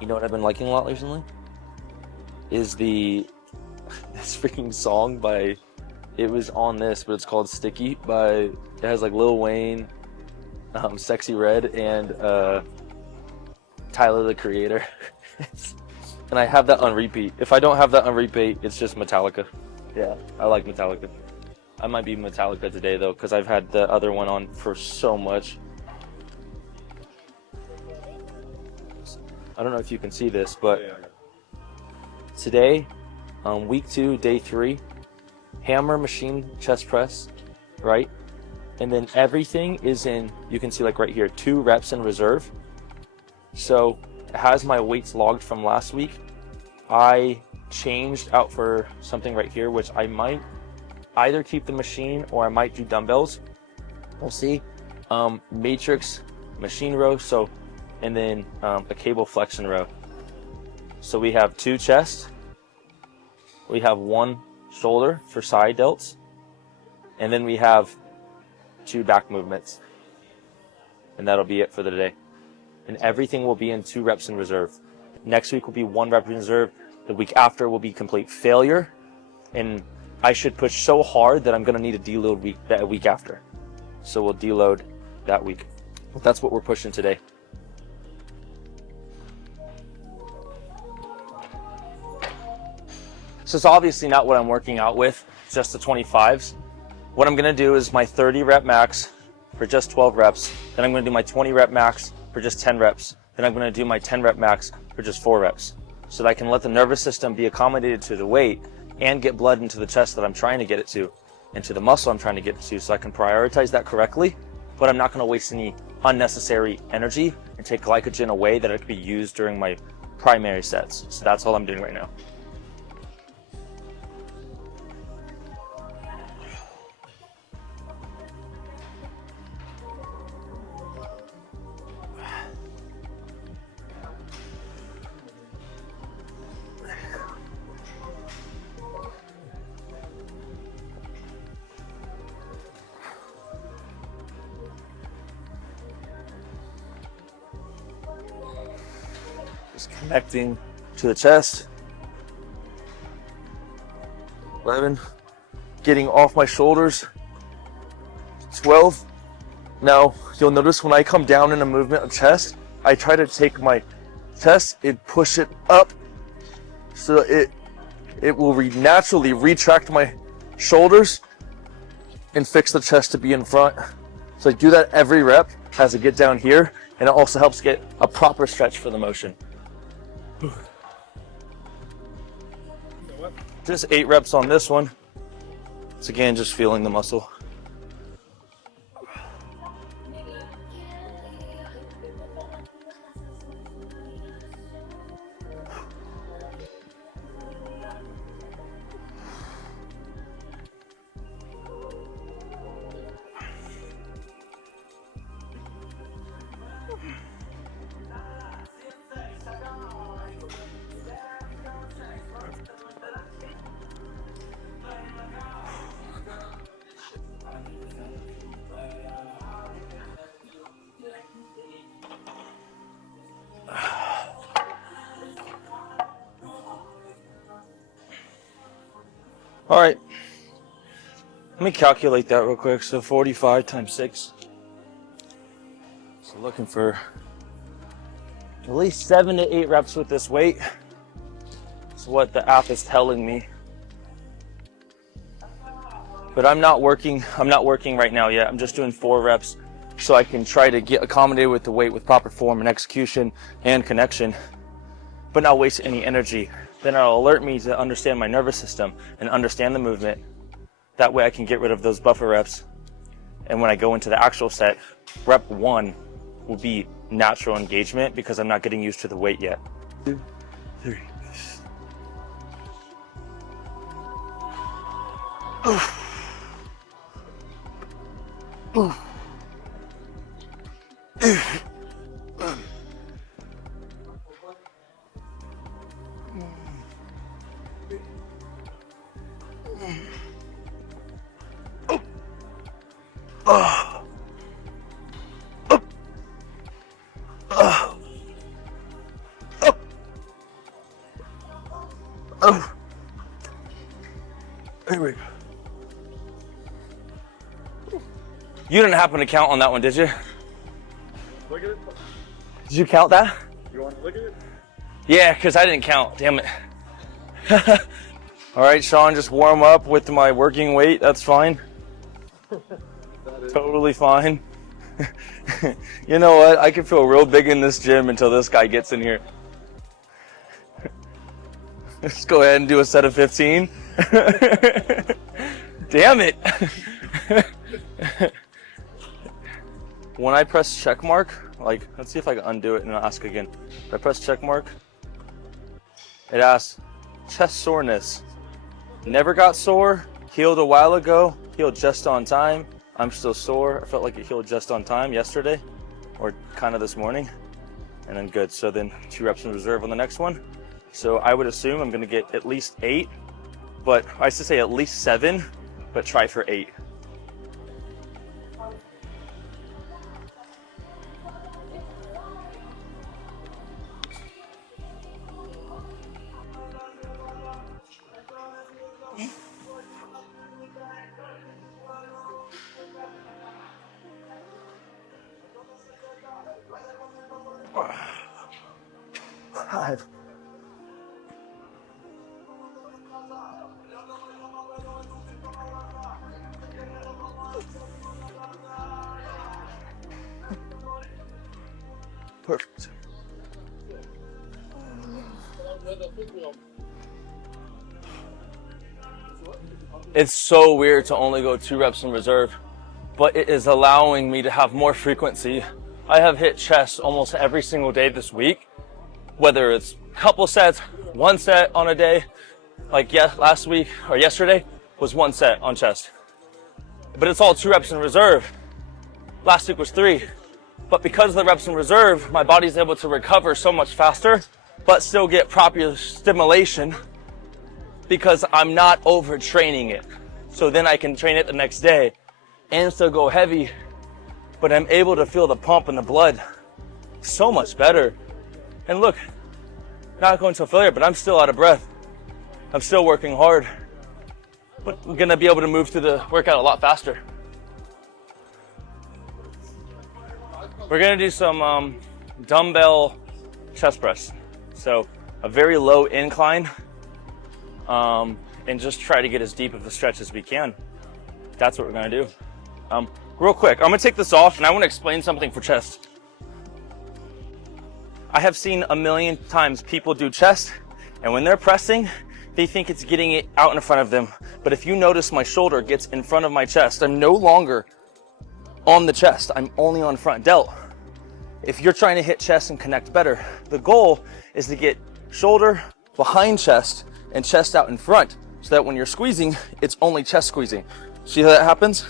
You know what I've been liking a lot recently? Is this freaking song by, it was on this, but it's called Sticky by, it has like Lil Wayne, Sexy Red, and Tyler the Creator. And I have that on repeat. If I don't have that on repeat, it's just Metallica. Yeah, I like Metallica. I might be Metallica today though, because I've had the other one on for so much. I don't know if you can see this, but today, week 2, day 3, hammer machine chest press, right? And then everything is in, you can see like right here, 2 reps in reserve. So it has my weights logged from last week. I changed out for something right here, which I might either keep the machine or I might do dumbbells. We'll see. Matrix machine row, so, and then a cable flexion row. So we have 2 chest, we have 1 shoulder for side delts, and then we have 2 back movements. And that'll be it for the day. And everything will be in 2 reps in reserve. Next week will be 1 rep in reserve. The week after will be complete failure. And I should push so hard that I'm gonna need a deload that week after. So we'll deload that week. That's what we're pushing today. So it's obviously not what I'm working out with, just the 25s. What I'm gonna do is my 30 rep max for just 12 reps. Then I'm gonna do my 20 rep max for just 10 reps. Then I'm gonna do my 10 rep max for just 4 reps. So that I can let the nervous system be accommodated to the weight and get blood into the chest that I'm trying to get it to, into the muscle I'm trying to get it to, so I can prioritize that correctly, but I'm not gonna waste any unnecessary energy and take glycogen away that it could be used during my primary sets. So that's all I'm doing right now. Just connecting to the chest. 11. Getting off my shoulders. 12. Now, you'll notice when I come down in a movement of chest, I try to take my chest and push it up so it will naturally retract my shoulders and fix the chest to be in front. So I do that every rep as I get down here, and it also helps get a proper stretch for the motion. Just 8 reps on this one. It's again just feeling the muscle. All right, let me calculate that real quick. So 45 times 6. So looking for at least 7 to 8 reps with this weight. That's what the app is telling me. But I'm not working right now yet. I'm just doing 4 reps so I can try to get accommodated with the weight with proper form and execution and connection, but not waste any energy. Then it'll alert me to understand my nervous system and understand the movement. That way I can get rid of those buffer reps. And when I go into the actual set, rep 1 will be natural engagement because I'm not getting used to the weight yet. 2, 3. Oh. Here we go. You didn't happen to count on that one, did you? Look at it. Did you count that? You want to look at it? Yeah, because I didn't count. Damn it. All right, Sean, just warm up with my working weight. That's fine. Totally fine. You know what? I can feel real big in this gym until this guy gets in here. Let's go ahead and do a set of 15. Damn it. When I press check mark, like, let's see if I can undo it and ask again. If I press check mark, it asks chest soreness. Never got sore, healed a while ago, healed just on time. I'm still sore. I felt like it healed just on time yesterday, or kind of this morning, and then good. So then 2 reps in reserve on the next one. So I would assume I'm gonna get at least 8, but I used to say at least 7, but try for 8. God. Perfect. It's so weird to only go 2 reps in reserve, but it is allowing me to have more frequency. I have hit chest almost every single day this week, whether it's a couple sets, 1 set on a day, like last week or yesterday was 1 set on chest. But it's all 2 reps in reserve. Last week was 3. But because of the reps in reserve, my body's able to recover so much faster, but still get proper stimulation because I'm not overtraining it. So then I can train it the next day and still go heavy, but I'm able to feel the pump in the blood so much better. And look, not going to failure, but I'm still out of breath. I'm still working hard, but I'm gonna be able to move through the workout a lot faster. We're gonna do some dumbbell chest press. So a very low incline, and just try to get as deep of a stretch as we can. That's what we're gonna do. Real quick, I'm gonna take this off and I wanna explain something for chest. I have seen a million times people do chest, and when they're pressing, they think it's getting it out in front of them. But if you notice, my shoulder gets in front of my chest. I'm no longer on the chest, I'm only on front delt. If you're trying to hit chest and connect better, the goal is to get shoulder behind chest and chest out in front, so that when you're squeezing, it's only chest squeezing. See how that happens?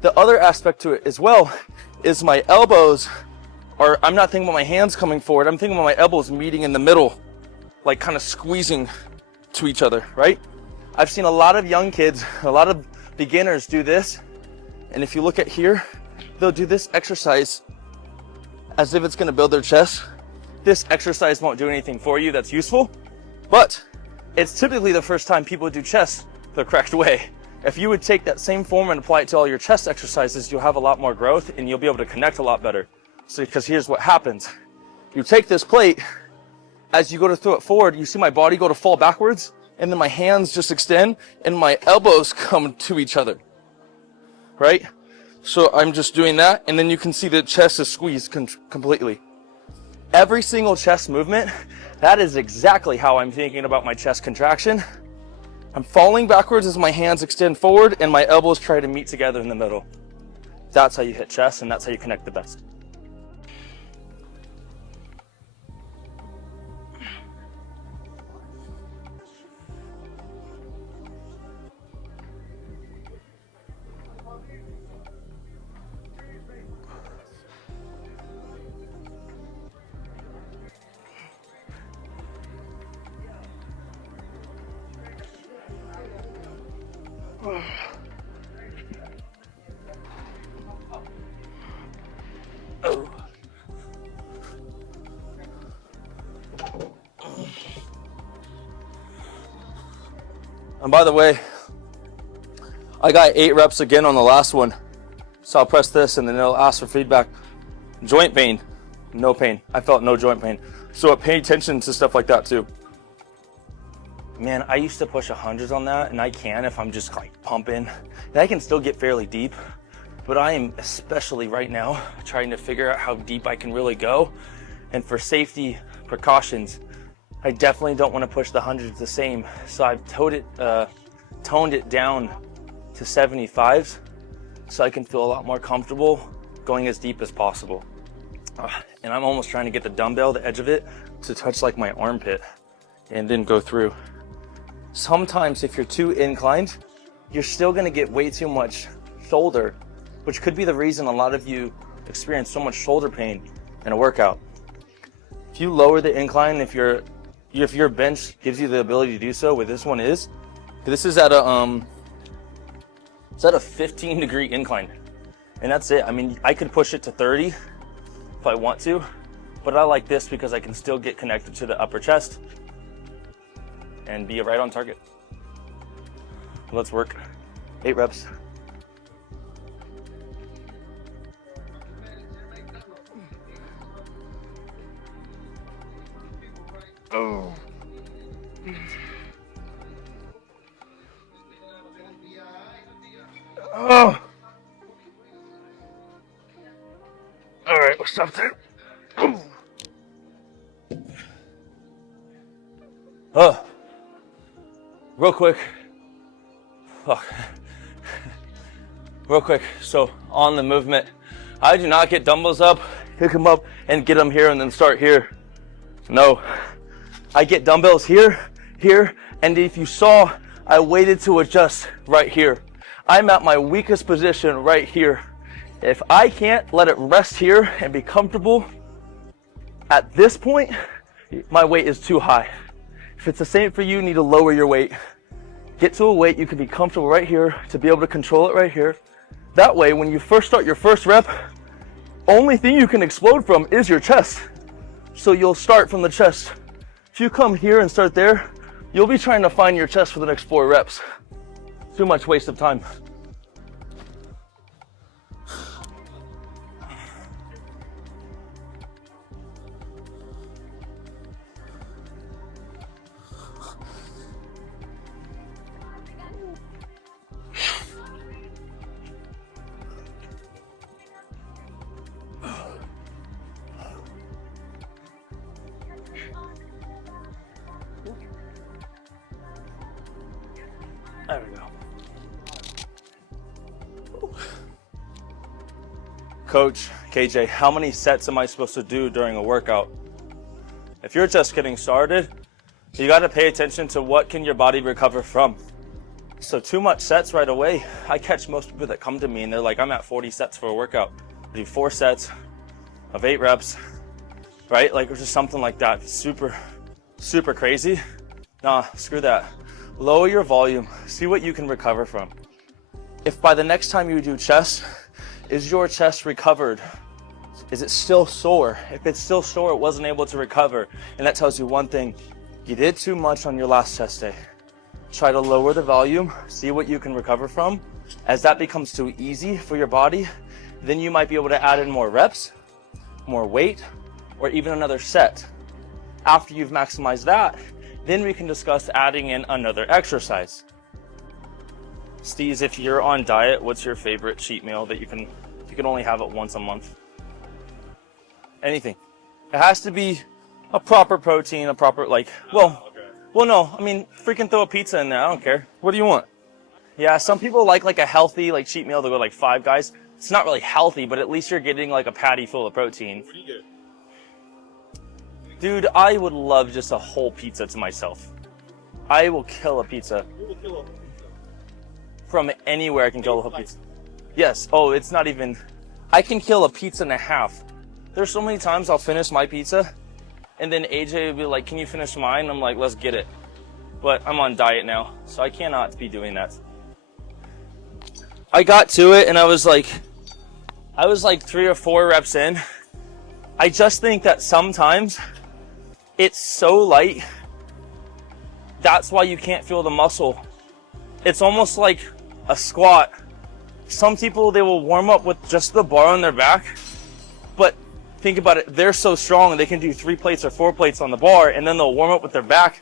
The other aspect to it as well is my elbows are, I'm not thinking about my hands coming forward, I'm thinking about my elbows meeting in the middle, like kind of squeezing to each other, right? I've seen a lot of young kids, a lot of beginners do this, and if you look at here, they'll do this exercise as if it's gonna build their chest. This exercise won't do anything for you that's useful, but it's typically the first time people do chest the correct way. If you would take that same form and apply it to all your chest exercises, you'll have a lot more growth and you'll be able to connect a lot better. So, because here's what happens. You take this plate, as you go to throw it forward, you see my body go to fall backwards, and then my hands just extend and my elbows come to each other, right? So I'm just doing that, and then you can see the chest is squeezed completely. Every single chest movement, that is exactly how I'm thinking about my chest contraction. I'm falling backwards as my hands extend forward and my elbows try to meet together in the middle. That's how you hit chest, and that's how you connect the best. And by the way, I got 8 reps again on the last one. So I'll press this and then it'll ask for feedback. Joint pain, no pain. I felt no joint pain. So pay attention to stuff like that too. Man, I used to push 100s on that, and I can if I'm just like pumping. And I can still get fairly deep, but I am especially right now trying to figure out how deep I can really go. And for safety precautions, I definitely don't want to push the 100s the same. So I've toned it down to 75s so I can feel a lot more comfortable going as deep as possible. And I'm almost trying to get the dumbbell, the edge of it, to touch like my armpit and then go through. Sometimes if you're too inclined, you're still gonna get way too much shoulder, which could be the reason a lot of you experience so much shoulder pain in a workout. If you lower the incline, if your bench gives you the ability to do so, what this one is, this is at a 15-degree incline, and that's it. I mean, I could push it to 30 if I want to, but I like this because I can still get connected to the upper chest and be right on target. Let's work 8 reps. Oh. Oh. All right, we'll stop there. Oh. Real quick. Fuck. Real quick. So on the movement, I do not get dumbbells up, pick them up, and get them here and then start here. No. I get dumbbells here, here, and if you saw, I waited to adjust right here. I'm at my weakest position right here. If I can't let it rest here and be comfortable, at this point, my weight is too high. If it's the same for you, you need to lower your weight. Get to a weight you can be comfortable right here to be able to control it right here. That way, when you first start your first rep, only thing you can explode from is your chest. So you'll start from the chest. If you come here and start there, you'll be trying to find your chest for the next 4 reps. Too much waste of time. There we go. Coach, KJ, how many sets am I supposed to do during a workout? If you're just getting started, you got to pay attention to what can your body recover from. So too much sets right away. I catch most people that come to me and they're like, I'm at 40 sets for a workout. I do 4 sets of 8 reps, right? Like, or just something like that. Super, super crazy. Nah, screw that. Lower your volume, see what you can recover from. If by the next time you do chest, is your chest recovered? Is it still sore? If it's still sore, it wasn't able to recover. And that tells you one thing, you did too much on your last chest day. Try to lower the volume, see what you can recover from. As that becomes too easy for your body, then you might be able to add in more reps, more weight, or even another set. After you've maximized that, then we can discuss adding in another exercise. Steez, if you're on diet, what's your favorite cheat meal that you can only have it once a month? Anything. It has to be a proper protein, a proper well, no, I mean, freaking throw a pizza in there. I don't care. What do you want? Yeah, some people like a healthy cheat meal to go Five Guys. It's not really healthy, but at least you're getting a patty full of protein. What do you get? Dude, I would love just a whole pizza to myself. I will kill a pizza. You will kill a pizza. From anywhere I can kill a whole pizza. Yes. Oh, it's not even... I can kill a pizza and a half. There's so many times I'll finish my pizza, and then AJ will be like, can you finish mine? I'm like, let's get it. But I'm on diet now, so I cannot be doing that. I got to it, and I was like 3 or 4 reps in. I just think that sometimes it's so light, that's why you can't feel the muscle it's almost like a squat. Some people, they will warm up with just the bar on their back, but think about it, they're so strong they can do 3 plates or 4 plates on the bar, and then they'll warm up with their back.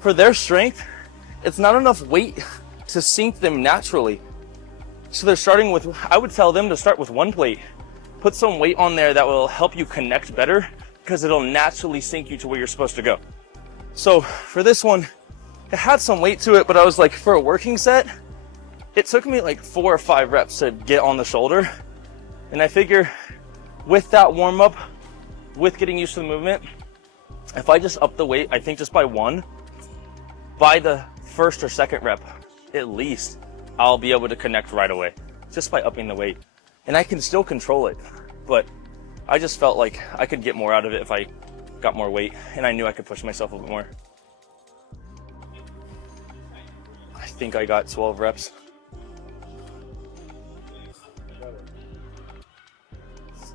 For their strength, it's not enough weight to sink them naturally. So they're starting with, I would tell them to start with 1 plate. Put some weight on there that will help you connect better, because it'll naturally sink you to where you're supposed to go. So for this one, it had some weight to it, but I was like, for a working set, it took me like 4 or 5 reps to get on the shoulder. And I figure with that warm up, with getting used to the movement, if I just up the weight, I think just by 1, by the first or second rep, at least, I'll be able to connect right away, just by upping the weight. And I can still control it, but I just felt like I could get more out of it if I got more weight, and I knew I could push myself a bit more. I think I got 12 reps.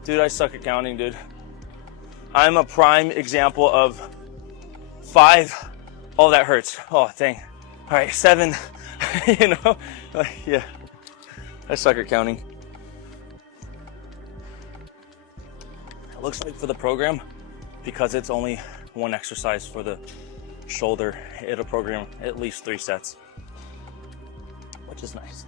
Dude, I suck at counting, dude. I'm a prime example of 5. Oh, that hurts. Oh, dang. All right, 7. You know, like, yeah. I suck at counting. It looks like for the program, because it's only 1 exercise for the shoulder, it'll program at least 3 sets, which is nice.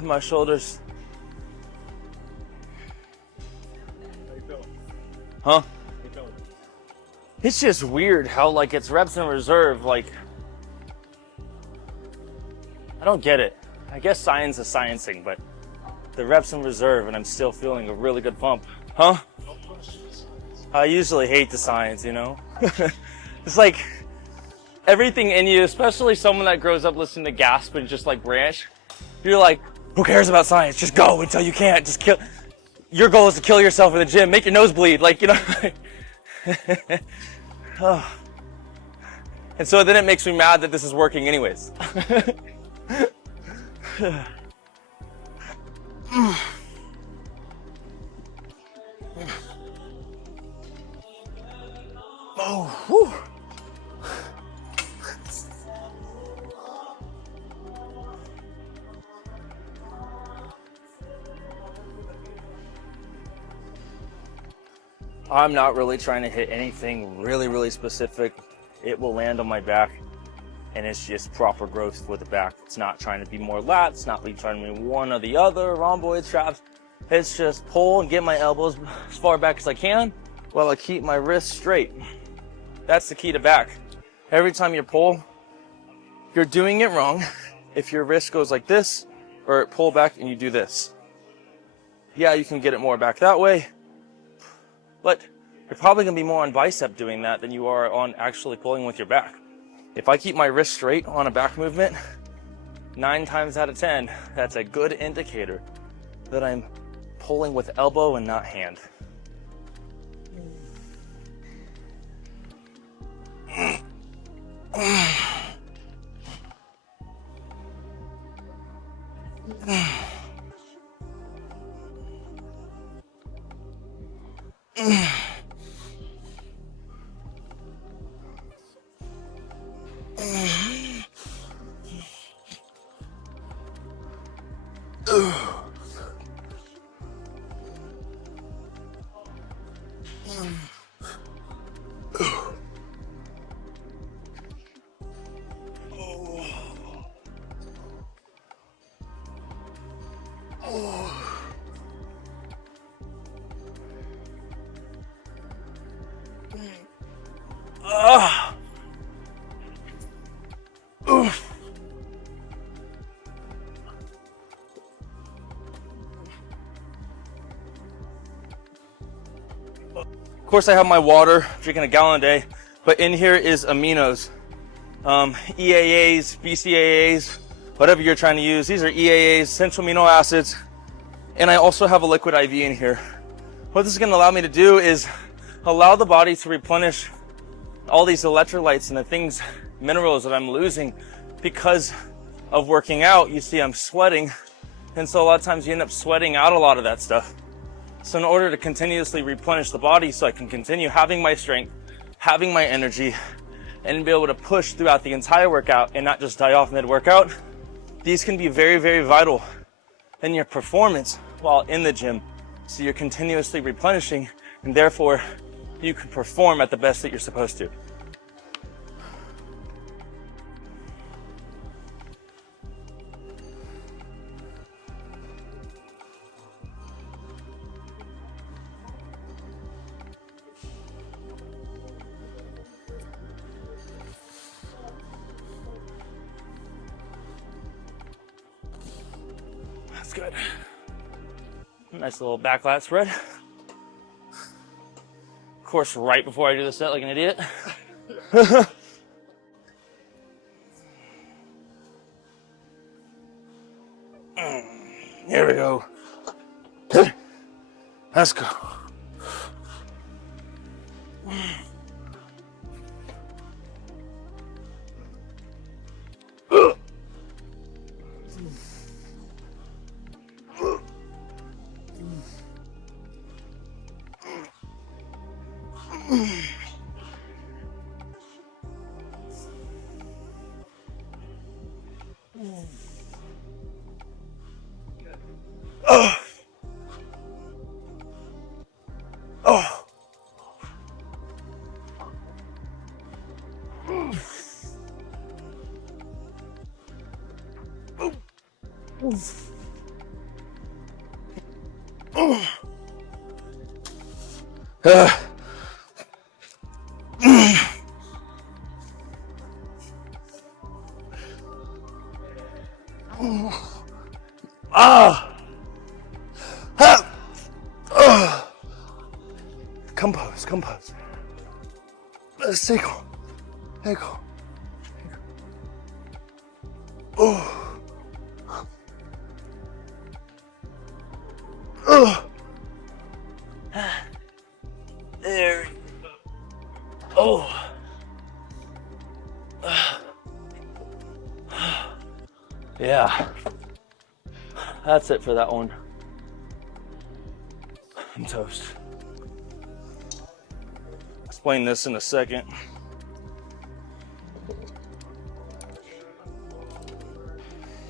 My shoulders. How you feeling? Huh? How you feeling? It's just weird how, like, it's reps in reserve, like, I don't get it. I guess science is sciencing, but the reps in reserve and I'm still feeling a really good pump. Huh? I usually hate the science, you know? It's like everything in you, especially someone that grows up listening to Gasp and just like Branch, you're like, who cares about science? Just go until you can't. Just kill. Your goal is to kill yourself in the gym. Make your nose bleed. Like, you know. Oh. And so then it makes me mad that this is working anyways. Oh, whew. I'm not really trying to hit anything really specific. It will land on my back, and it's just proper growth with the back. It's not trying to be more lats, it's not trying to be one or the other, rhomboid traps. It's just pull and get my elbows as far back as I can while I keep my wrists straight. That's the key to back. Every time you pull, you're doing it wrong if your wrist goes like this, or pull back and you do this. Yeah, you can get it more back that way, but you're probably gonna be more on bicep doing that than you are on actually pulling with your back. If I keep my wrist straight on a back movement, 9 times out of 10, that's a good indicator that I'm pulling with elbow and not hand. Of course, I have my water, drinking a gallon a day, but in here is aminos, EAAs, BCAAs, whatever you're trying to use. These are EAAs, essential amino acids, and I also have a liquid IV in here. What this is going to allow me to do is allow the body to replenish all these electrolytes and the things, minerals that I'm losing because of working out. You see I'm sweating, and so a lot of times you end up sweating out a lot of that stuff. So in order to continuously replenish the body so I can continue having my strength, having my energy, and be able to push throughout the entire workout and not just die off mid-workout, these can be very, very vital in your performance while in the gym. So you're continuously replenishing, and therefore you can perform at the best that you're supposed to. That's good. Nice little back lat spread. Of course, right before I do the set like an idiot. Here we go. Let's go. Compose, compose. Seco, seco. There. Yeah. That's it for that one. I'm toast. Explain this in a second.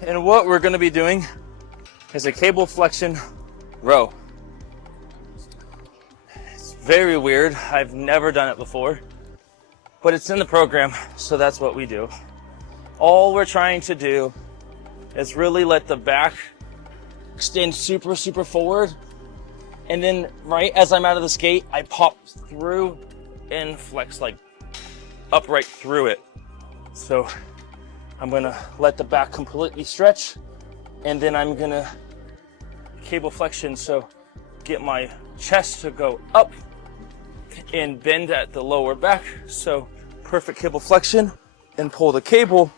And what we're going to be doing is a cable flexion row. It's very weird. I've never done it before, but it's in the program, so that's what we do. All we're trying to do is really let the back extend super, super forward. And then right as I'm out of the skate, I pop through and flex like upright through it. So I'm gonna let the back completely stretch, and then I'm gonna cable flexion, so get my chest to go up and bend at the lower back. So perfect cable flexion, and pull the cable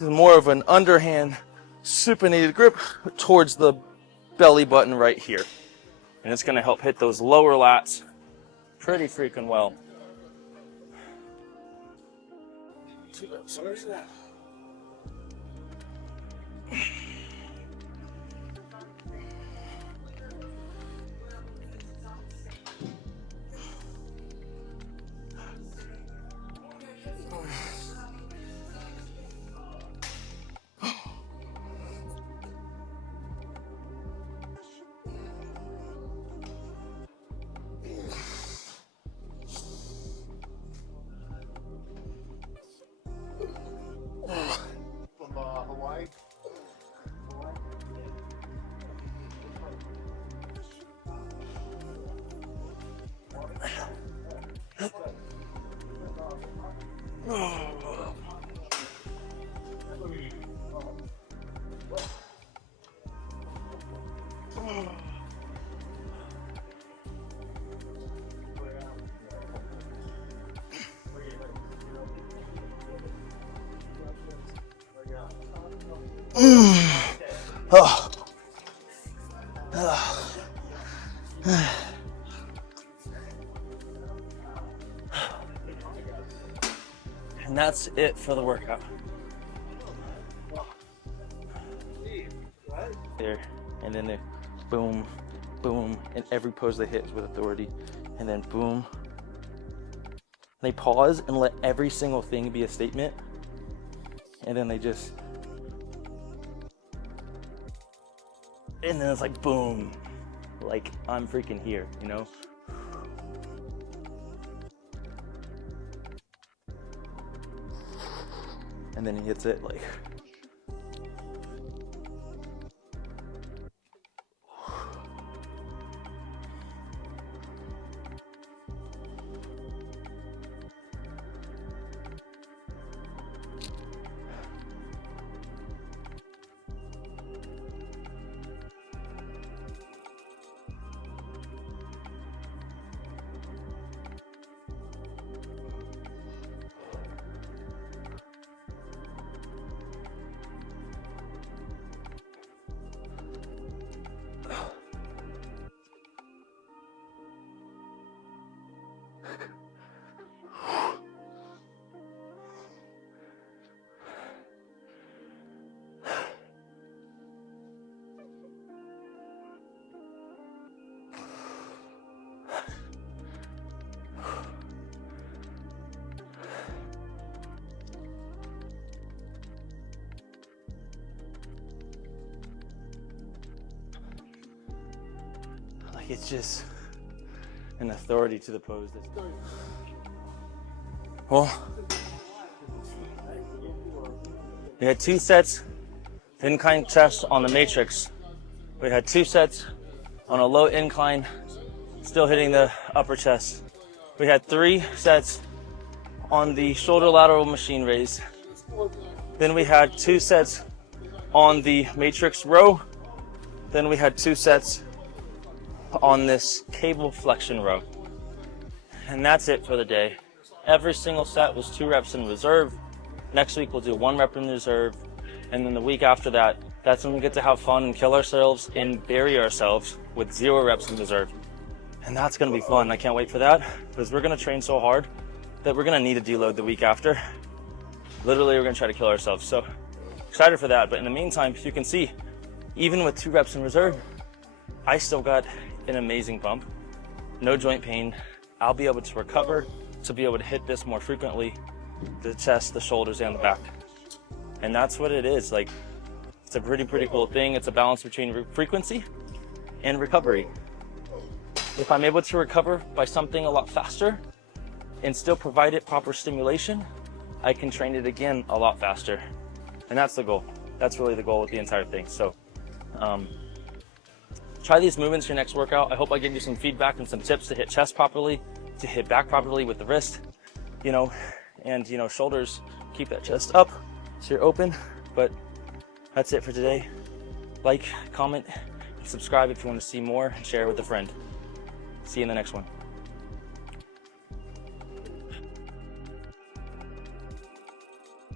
to more of an underhand supinated grip towards the belly button right here. And it's gonna help hit those lower lats pretty freaking well. Oh. And that's it for the workout. There, and then they boom, boom, and every pose they hit is with authority, and then boom. They pause and let every single thing be a statement, and then they just, and then it's like boom, like I'm freaking here, you know? And then he hits it like, it's just an authority to the pose. Well, we had 2 sets of incline chest on the matrix. We had 2 sets on a low incline, still hitting the upper chest. We had 3 sets on the shoulder lateral machine raise. Then we had 2 sets on the matrix row. Then we had 2 sets on this cable flexion row. And that's it for the day. Every single set was 2 reps in reserve. Next week we'll do 1 rep in reserve. And then the week after that, that's when we get to have fun and kill ourselves and bury ourselves with 0 reps in reserve. And that's gonna be fun. I can't wait for that, because we're gonna train so hard that we're gonna need to deload the week after. Literally, we're gonna try to kill ourselves. So excited for that. But in the meantime, you can see, even with 2 reps in reserve, I still got an amazing pump, no joint pain. I'll be able to recover to be able to hit this more frequently, the chest, the shoulders, and the back. And that's what it is. Like, it's a pretty cool thing. It's a balance between frequency and recovery. If I'm able to recover by something a lot faster and still provide it proper stimulation, I can train it again a lot faster. And that's the goal. That's really the goal with the entire thing. So, try these movements your next workout. I hope I give you some feedback and some tips to hit chest properly, to hit back properly with the wrist, you know, and, you know, shoulders, keep that chest up so you're open. But that's it for today. Like, comment, and subscribe if you want to see more, and share with a friend. See you in the next one.